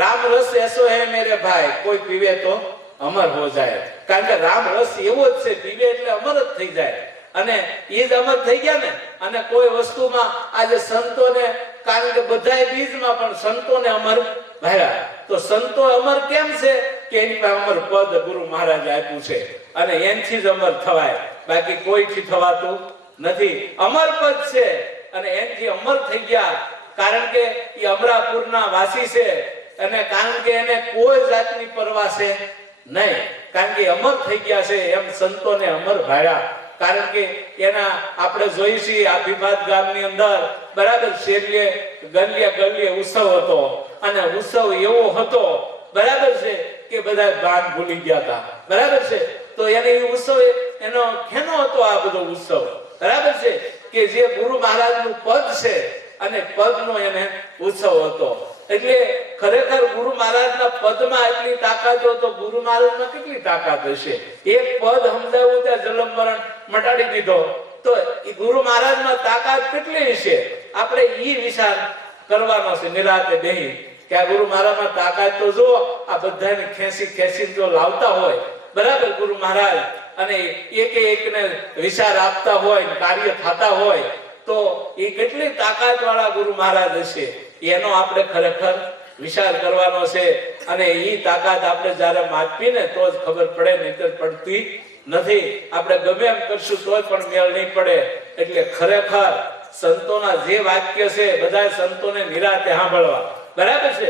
રામ રસ એસો હે મેરે ભાઈ, કોઈ પીવે તો અમર હો જાય. કારણ કે રામ રસ એવો જ છે, પીવે એટલે અમર જ થઈ જાય. અને એ જ અમર થઈ ગયા ને. અને કોઈ વસ્તુમાં આજે સંતોને, કારણ કે બધાય બીજમાં પણ સંતોને અમર ભર્યા. તો સંતો અમર કેમ છે કે એની પાસે અમર પદ ગુરુ મહારાજે આપ્યું છે, અને એનથી જ અમર થવાય, બાકી કોઈથી થવાતું નથી. અમર પદ છે અને એનથી અમર થઈ ગયા. કારણ કે એ અમરાપુરના વાસી છે, અને કારણ કે એને કોઈ જાતની પરવા છે નહીં. કારણ કે અમર થઈ ગયા છે, એમ સંતોને અમર ભાર્યા. કારણ કે એના આપણે જોઈ છીએ આ ભીમાત ગામની અંદર બરાબર શેરીએ ગલીએ ઉત્સવ હતો. અને ઉત્સવ એવો હતો બરાબર છે કે બધા ભાન ભૂલી ગયા હતા. બરાબર છે. તો એને ઉત્સવ એનો ખેનો હતો આ બધો ઉત્સવ. બરાબર છે કે જે ગુરુ મહારાજનું પદ છે અને પદનો એને ઉત્સવ હતો. એટલે ખરેખર ગુરુ મહારાજના પદમાં એટલી તાકાત હોય તો ગુરુ મહારાજમાં કેટલી તાકાત હશે. એક પદ સમજાવ્યું ત્યાં જન્મ મરણ મટાડી દીધો, તો એ ગુરુ મહારાજમાં તાકાત કેટલી હશે. આપણે ઈ વિચાર કરવાનો છે નિરાતે બેહી કે આ ગુરુ મહારાજમાં તાકાત તો જો આ બધાને ખેંચી જો લાવતા હોય બરાબર ગુરુ મહારાજ, અને એકને વિચાર આપતા હોય, કાર્ય થતા હોય, તો એ કેટલી તાકાત વાળા ગુરુ મહારાજ હશે. એનો આપણે ખરેખર વિચાર કરવાનો છે. અને એ તાકાત આપણે જયારે માપી ને તો જ ખબર પડે, નહીતર પડતી નથી. આપણે ગમે એમ કરશું તો પણ મેળ નહીં પડે. એટલે ખરેખર સંતોના જે વાક્ય છે બધા સંતોને નિરાતે સાંભળવા. બરાબર છે.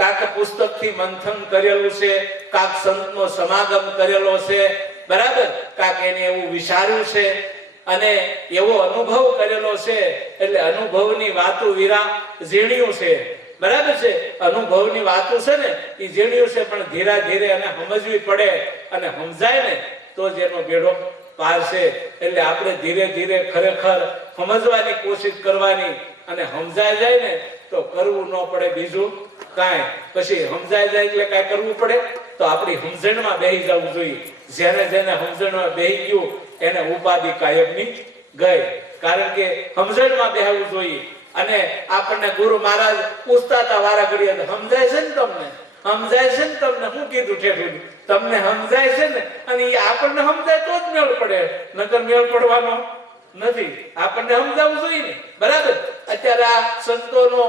કાક પુસ્તક થી મંથન કરેલું છે, કાક સંતનો સમાગમ કરેલો છે. બરાબર. કાક એને એવું વિચાર્યું છે અને એવો અનુભવ કરેલો છે. એટલે અનુભવની વાતો વીરા ઝીણ્યું છે. બરાબર છે. અનુભવની વાતો છે ને એ ઝીણ્યું છે, પણ ધીરે ધીરે એને સમજવી પડે. અને સમજાય ને તો જ એનો બેડો પાર છે. એટલે આપણે ધીરે ધીરે ખરેખર સમજવાની કોશિશ કરવાની. અને સમજાય જાય ને તો કરવું ન પડે બીજું કાંઈ. પછી સમજાય જાય એટલે કાંઈ કરવું પડે તો આપણી સમજણમાં બેસી જવું જોઈએ. જેને સમજણમાં બેસી ગયું એને ઉપાધિ કાયમની ગઈ. કારણ કે સમજણમાં બેસવું જોઈએ. અને આપણને ગુરુ મહારાજ પૂછતા હતા વારા ઘડીએ, સમજાય છે ને તમને? સમજાય છે ને તમને? શું કીધું ઠેઠું? તમને સમજાય છે ને? અને એ આપણને સમજાય તો જ મેળ પડે, નકર મેળ પડવાનો નથી. આપણને સમજાવવું જોઈએ ને. બરાબર. અત્યારે આ સંતોનો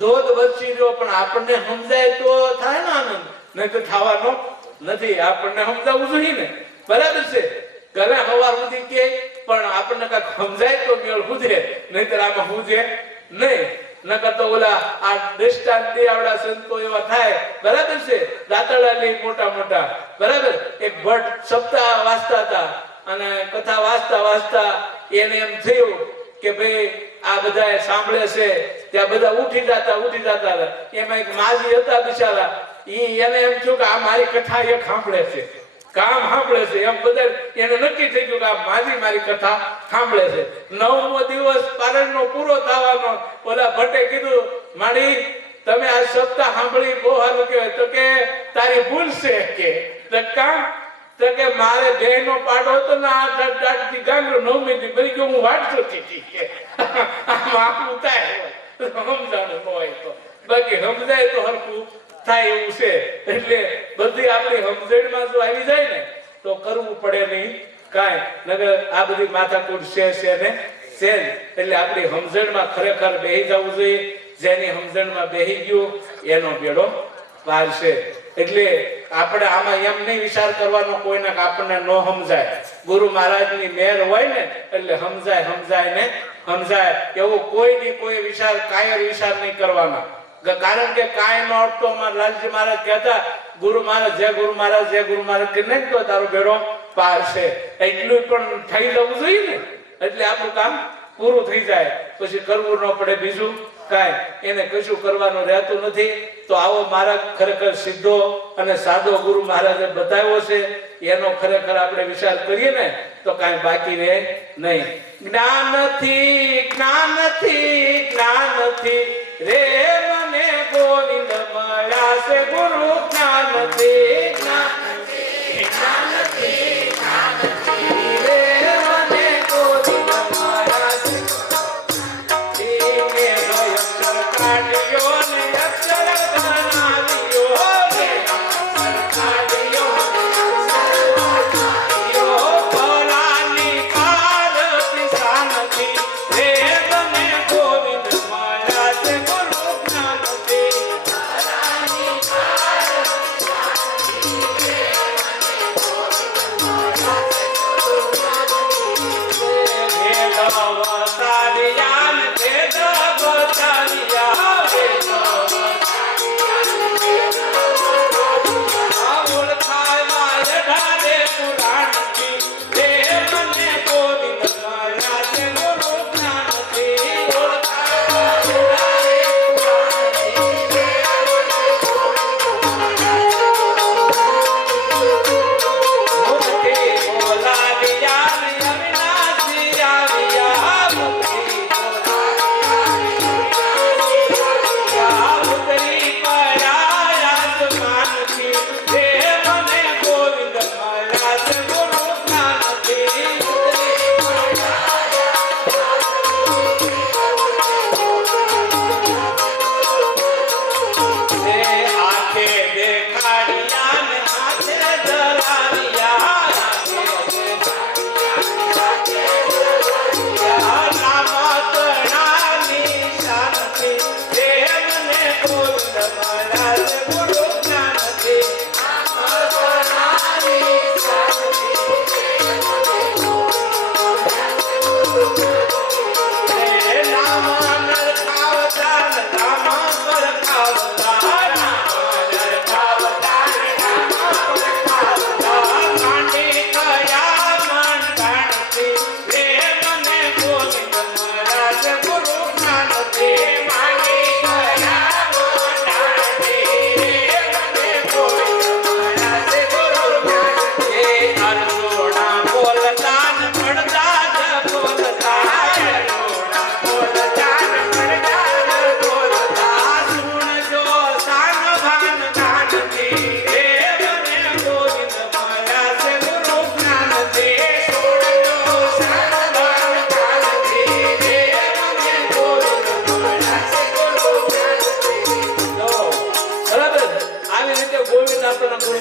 ધોધ વરસી રહ્યો પણ આપણને સમજાય તો થાય ને આનંદ, નહીં તો થવાનો નથી. આપણને સમજાવવું જોઈએ ને, બરાબર છે. ઘરે હવાર સુધી કે પણ આપણને કઈક સમજાય તો મેળ સુધરે, નહીતર આમાં સુધરે નહીં. નકર તો ઓલા આ દ્રષ્ટાંત દે આવડા સંતો એવા થાય, બરાબર છે. દાંતડા લઈ મોટા મોટા, બરાબર. એક ભટ્ટ સપ્તાહ વાંચતા હતા અને કથા વાંચતા વાંચતા એને એમ થયું કે ભાઈ આ બધા સાંભળે છે, ત્યાં બધા ઉઠી જતા હતા. એમાં એક માજી હતા બિચારા, એને એમ થયું કે આ મારી કથા એક સાંભળે છે, કામ સાંભળે છે. એમ બધા એને નક્કી થઈ ગયું કે આ માજી મારી કથા સાંભળે છે. 9મો દિવસ પારણનો પૂરો થવાનો, ઓલા ભટ્ટે કીધું, માડી તમે આ સપ્તાહ સાંભળી બહુ સારું કહેવાય. તો કે તારી ભૂલ છે કે કામ, તો કે મારે દેહનો પાડો હતો ને આ દાટથી ગાંગરો 9મી દી બની ગયો, હું વાંચતો હતી કે આમાં ઉતાય સમજાણું હોય તો, બાકી સમજાય તો હરખું થાય એવું છે. એટલે બધી આપણી સમજણમાં જો આવી જાય ને તો કરવું પડે નહીં કાંઈ, નગર આ બધી માથાકૂટ છે ને છે. એટલે આપણી સમજણમાં ખરેખર બેહી જવું જોઈએ. જેની સમજણમાં બેહી ગયું એનો બેડો પાર છે. એટલે આપણે આમાં એમ નહીં વિચાર કરવાનો કોઈને કે આપણને ન સમજાય. ગુરુ મહારાજની મહેર હોય ને એટલે સમજાય ને સમજાય એવો કોઈ વિચાર કાયર વિચાર નહીં કરવાના. કારણ કે કાંઈ નો અડતો લાલજી મહારાજ કહેતા, ગુરુ મહારાજ જય ગુરુ મહારાજ કે નહીં તો તારો બેડો પાર છે. એટલું પણ થઈ જવું જોઈએ ને, એટલે આપણું કામ પૂરું થઈ જાય. પછી કરવું ન પડે બીજું કાંઈ, એને કશું કરવાનું રહેતું નથી. તો આવો માર્ગ ખરેખર સીધો અને સાદો ગુરુ મહારાજે બતાવ્યો છે. એનો ખરેખર આપણે વિચાર કરીએ ને તો કાંઈ બાકી રહે નહીં. જ્ઞાનથી રે મને ગોવિંદ મળ્યા છે ગુરુ. જ્ઞાનથી રે મને ગોવિંદ મળ્યા છે. એને અક્ષર કાઢ્યો ને અક્ષર બનાવ્યો, ભલાની પારતી શાનથી રે મને ગોવિંદ મળ્યા છે ગુરુ. જ્ઞાનથી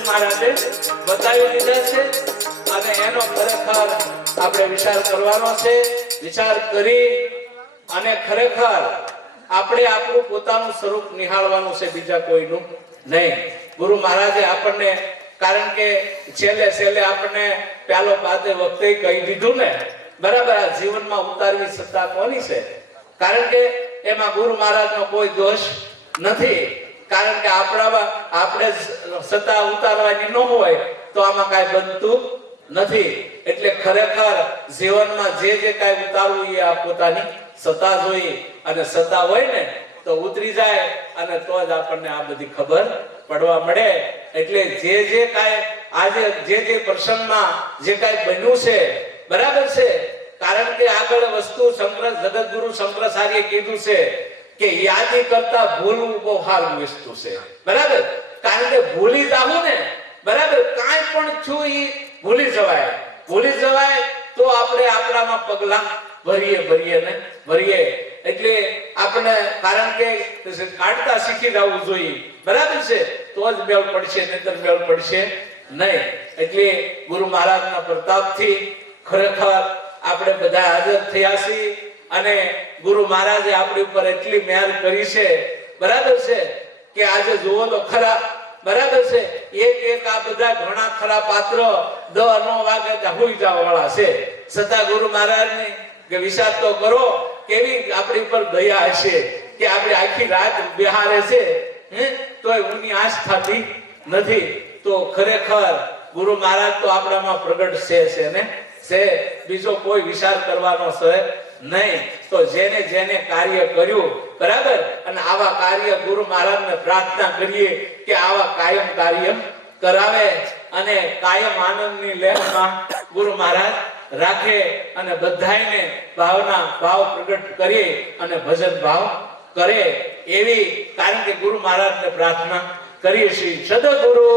મહારાજે બતાવી દીધા છે અને એનો ખરેખર આપણે વિચાર કરવાનો છે. વિચાર કરી અને ખરેખર આપણે આપણું પોતાનું સ્વરૂપ નિહાળવાનું છે, બીજા કોઈનું નહીં. ગુરુ મહારાજે આપણને, કારણ કે છેલ્લે આપણને પ્યાલો પાતે વખતે કહી દીધું ને, બરાબર, આ જીવનમાં ઉતારવી સત્તા કોની છે? કારણ કે એમાં ગુરુ મહારાજનો કોઈ દોષ નથી. કારણ કે આપણે સત્તા ઉતારવાની ન હોય તો આમાં કાંઈ બનતું નથી. એટલે ખરેખર જીવનમાં જે કાંઈ ઉતારવું એ આ પોતાની સત્તા જોઈએ, અને સત્તા હોય ને તો ઉતરી જાય, અને તો જ આપણને આ બધી ખબર પડવા મળે. એટલે જે કાંઈ આજે જે પ્રસંગમાં જે કાંઈ બન્યું છે, બરાબર છે, કારણ કે આગળ વસ્તુ જગતગુરુ શંકરાચાર્યે કીધું છે કે યાદી કરતા ભૂલવું બહુ સારું વસ્તુ છે, બરાબર. કારણ કે ભૂલી જાવું ને, બરાબર, કાંઈ પણ છું એ ભૂલી જવાય તો આપણે આપણામાં પગલા ભરીએ. એટલે આપણે, કારણ કે કાઢતા શીખી જવું જોઈએ, બરાબર છે, તો જ મેળ પડશે, નહીતર મેળ પડશે નહીં. એટલે ગુરુ મહારાજના પ્રતાપથી ખરેખર આપણે બધા હાજર થયા છીએ, અને ગુરુ મહારાજે આપણી ઉપર એટલી મહેર કરી છે, બરાબર છે, કે આજે જુઓ તો ખરા, બરાબર છે, એક આ બધા ઘણા ખરા પાત્ર 9 વાગે હોઈ જવા વાળા છે, છતાં ગુરુ મહારાજની કે વિચાર તો કરો કેવી આપણી ઉપર દયા હશે કે આપણે આખી રાત બિહારે છે, તોય ઊની આશ થતી નથી. તો ખરેખર ગુરુ મહારાજ તો આપણામાં પ્રગટ છે ને છે, બીજો કોઈ વિચાર કરવાનો છે નહીં. તો જેને કાર્ય કર્યું, બરાબર, અને આવા કાર્ય ગુરુ મહારાજને પ્રાર્થના કરીએ કે આવા કાયમ કાર્ય કરાવે, અને કાયમ આનંદની લહેરમાં ગુરુ મહારાજ રાખે, અને બધાયને ભાવ પ્રગટ કરી અને ભજન ભાવ કરે એવી, કારણ કે ગુરુ મહારાજને પ્રાર્થના કરીએ છીએ. સદગુરુ